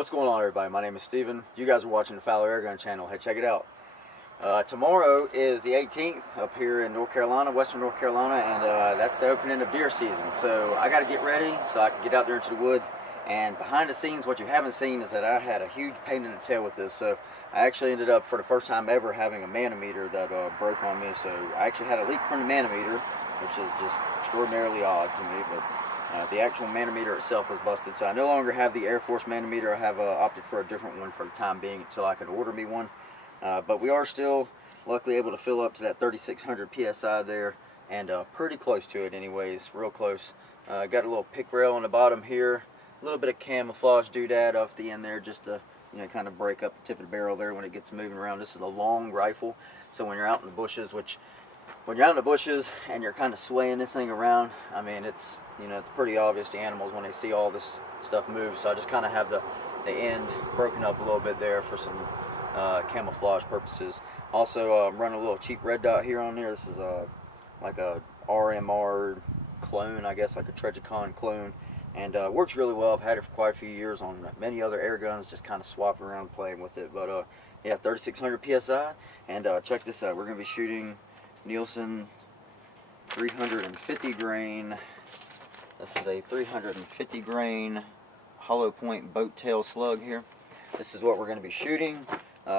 What's going on, everybody? My name is Steven. You guys are watching the Fowler Airgun channel. Hey, check it out. Tomorrow is the 18th up here in North Carolina, Western North Carolina, and that's the opening of deer season. So I got to get ready so I can get out there into the woods. And behind the scenes, what you haven't seen is that I had a huge pain in the tail with this. So I actually ended up, for the first time ever, having a manometer that broke on me. So I actually had a leak from the manometer, which is just extraordinarily odd to me, but the actual manometer itself was busted. So I no longer have the Airforce manometer. I have opted for a different one for the time being until I can order me one. But we are still luckily able to fill up to that 3600 PSI there, and pretty close to it anyways, real close. Got a little pick rail on the bottom here, a little bit of camouflage doodad off the end there just to, you know, kind of break up the tip of the barrel there when it gets moving around. This is a long rifle, so when you're out in the bushes, when you're out in the bushes and you're kind of swaying this thing around, I mean, it's, you know, it's pretty obvious to animals when they see all this stuff move. So I just kind of have the end broken up a little bit there for some camouflage purposes. Also, running a little cheap red dot here on there. This is like a RMR clone, I guess, like a Trejicon clone, and works really well. I've had it for quite a few years on many other air guns, just kind of swapping around playing with it. But yeah, 3600 PSI, and check this out. We're going to be shooting Nielsen 350 grain. This is a 350 grain hollow point boat tail slug here. This is what we're going to be shooting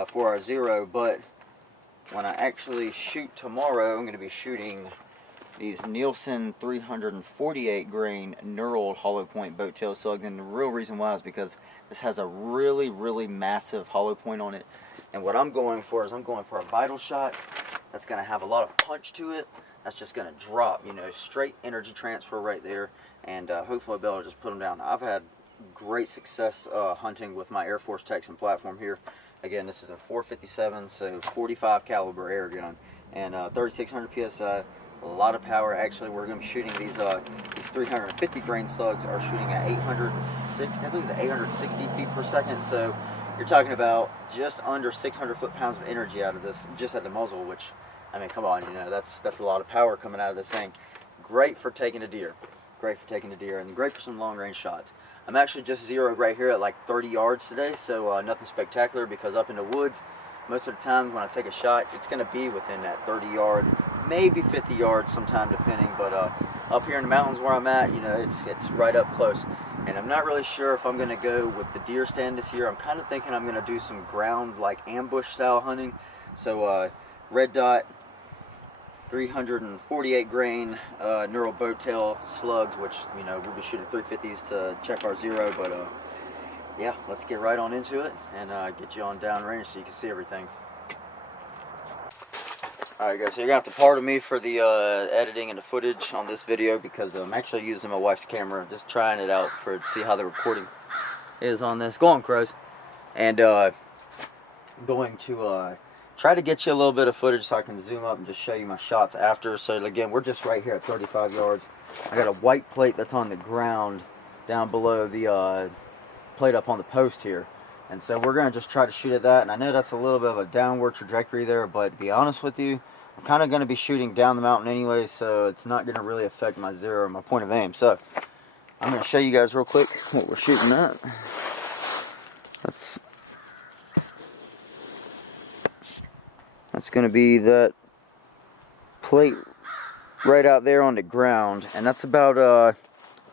for our zero, but when I actually shoot tomorrow, I'm going to be shooting these Nielsen 348 grain knurled hollow point boat tail slugs, and the real reason why is because this has a really massive hollow point on it, and what I'm going for is I'm going for a vital shot that's going to have a lot of punch to it. That's just going to drop, you know, straight energy transfer right there, and hopefully I'll be able to just put them down. I've had great success hunting with my Airforce Texan platform here. Again, this is a 457, so 45 caliber air gun, and 3600 PSI, a lot of power. Actually, we're going to be shooting these 350 grain slugs are shooting at 860, I believe it's 860 feet per second. So you're talking about just under 600 foot-pounds of energy out of this, just at the muzzle, which, I mean, come on, you know, that's a lot of power coming out of this thing. Great for taking a deer. Great for taking a deer, and great for some long-range shots. I'm actually just zeroed right here at like 30 yards today, so nothing spectacular, because up in the woods, most of the time when I take a shot, it's going to be within that 30-yard, maybe 50 yards sometime depending, but up here in the mountains where I'm at, you know, it's right up close. And I'm not really sure if I'm going to go with the deer stand this year. I'm kind of thinking I'm going to do some ground, like ambush style hunting. So red dot 348 grain neural boat tail slugs, which, you know, we'll be shooting 350s to check our zero. But yeah, let's get right on into it and get you on downrange so you can see everything. Alright guys, so you're going to have to pardon me for the editing and the footage on this video, because I'm actually using my wife's camera, just trying it out to see how the recording is on this. Go on, crows. And I'm going to try to get you a little bit of footage so I can zoom up and just show you my shots after. So again, we're just right here at 35 yards. I got a white plate that's on the ground down below the plate up on the post here. And so we're going to just try to shoot at that. And I know that's a little bit of a downward trajectory there, but to be honest with you, I'm kind of going to be shooting down the mountain anyway, so it's not going to really affect my zero or my point of aim. So I'm going to show you guys real quick what we're shooting at. That's going to be that plate right out there on the ground, and that's about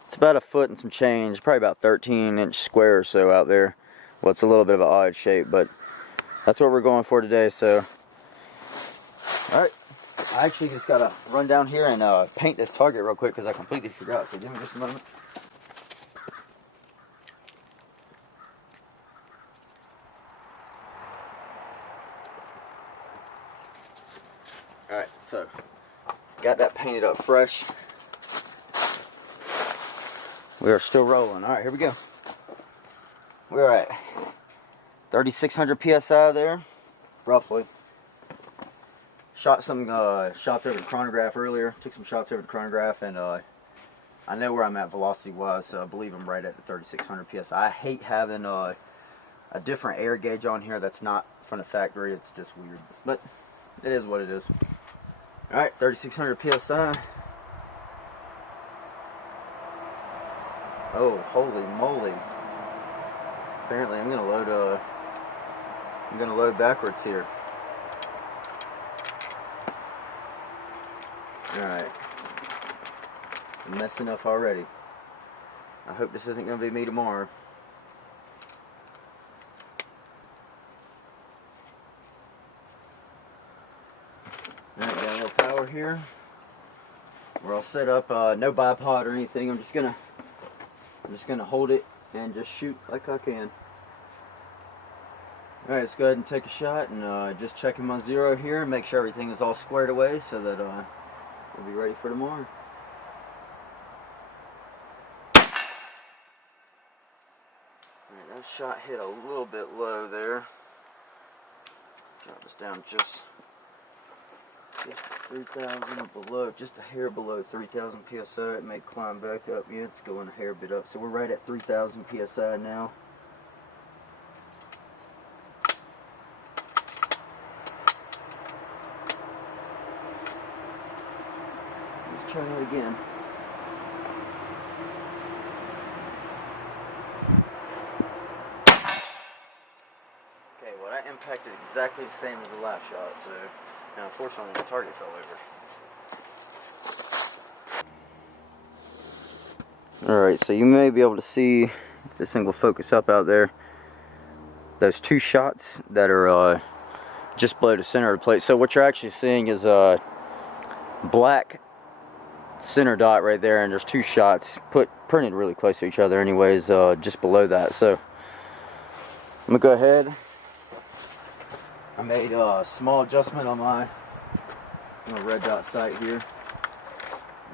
it's about a foot and some change, probably about 13-inch square or so out there. Well, it's a little bit of an odd shape, but that's what we're going for today. So, all right, I actually just gotta run down here and paint this target real quick because I completely forgot. So give me just a moment. Alright, so got that painted up fresh. We are still rolling. Alright, here we go. We're at 3600 PSI there, roughly. Shot some shots over the chronograph earlier. Took some shots over the chronograph, and I know where I'm at velocity-wise, so I believe I'm right at the 3600 PSI. I hate having a different air gauge on here that's not from the factory. It's just weird, but it is what it is. Alright, 3600 PSI. Oh, holy moly. Apparently I'm gonna load backwards here. Alright. I'm messing up already. I hope this isn't gonna be me tomorrow. Alright, got a little power here. We're all set up, no bipod or anything. I'm just gonna hold it and just shoot like I can. Alright, let's go ahead and take a shot, and just checking my zero here and make sure everything is all squared away so that we'll be ready for tomorrow. Alright, that shot hit a little bit low there. Drop this down just 3,000 below, just a hair below 3,000 psi. It may climb back up. Yeah, it's going a hair bit up. So we're right at 3,000 psi now. Let's try that again. Okay, well that impacted exactly the same as the last shot, so now unfortunately the target fell over. Alright, so you may be able to see, if this thing will focus up out there, those two shots that are just below the center of the plate. So what you're actually seeing is a black center dot right there, and there's two shots printed really close to each other anyways, just below that. So I'm gonna go ahead. I made a small adjustment on my red dot sight here,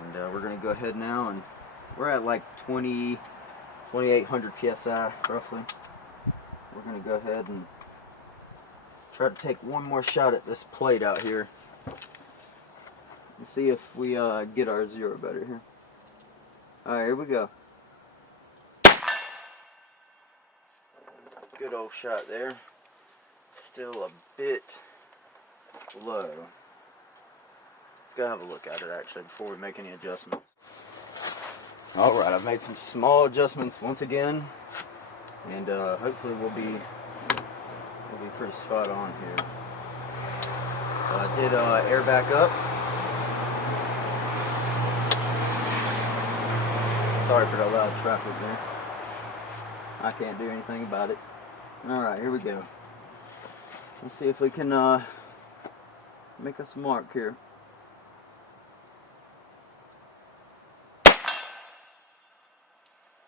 and we're gonna go ahead now, and we're at like 2,800 psi roughly. We're gonna go ahead and try to take one more shot at this plate out here. Let's see if we get our zero better here. Alright, here we go. Good old shot there. Still a bit low. Let's go have a look at it actually before we make any adjustments. Alright, I've made some small adjustments once again, and hopefully we'll be pretty spot on here. So I did air back up. Sorry for the loud traffic there. I can't do anything about it. Alright, here we go. Let's see if we can make us a mark here.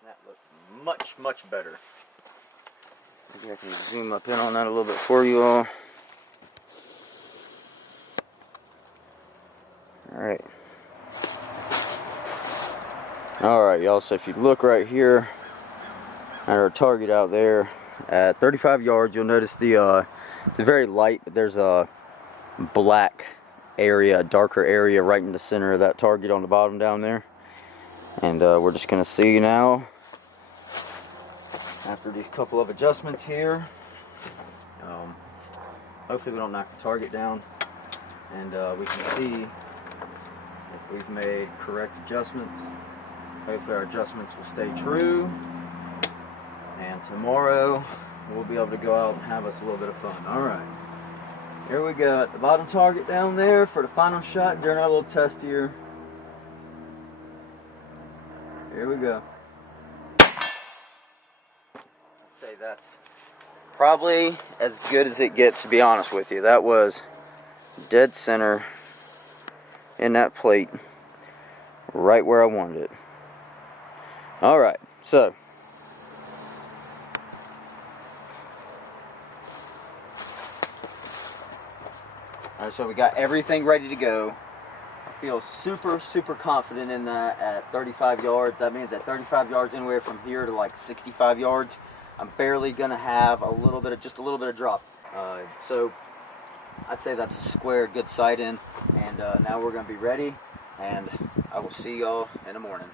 That looks much, much better. Maybe I can zoom up in on that a little bit for you all. Alright. Alright, y'all, so if you look right here at our target out there at 35 yards, you'll notice the it's very light, but there's a black area, a darker area right in the center of that target on the bottom down there. And we're just going to see now, after these couple of adjustments here, hopefully we don't knock the target down, and we can see if we've made correct adjustments. Hopefully our adjustments will stay true, and tomorrow we'll be able to go out and have us a little bit of fun. Alright, here we go at the bottom target down there for the final shot during our little test here. Here we go. I'd say that's probably as good as it gets, to be honest with you. That was dead center in that plate, right where I wanted it. Alright, so so we got everything ready to go. I feel super, super confident in that at 35 yards. That means at 35 yards, anywhere from here to like 65 yards, I'm barely gonna have just a little bit of drop. So I'd say that's a square, good sight in, and now we're gonna be ready, and I will see y'all in the morning.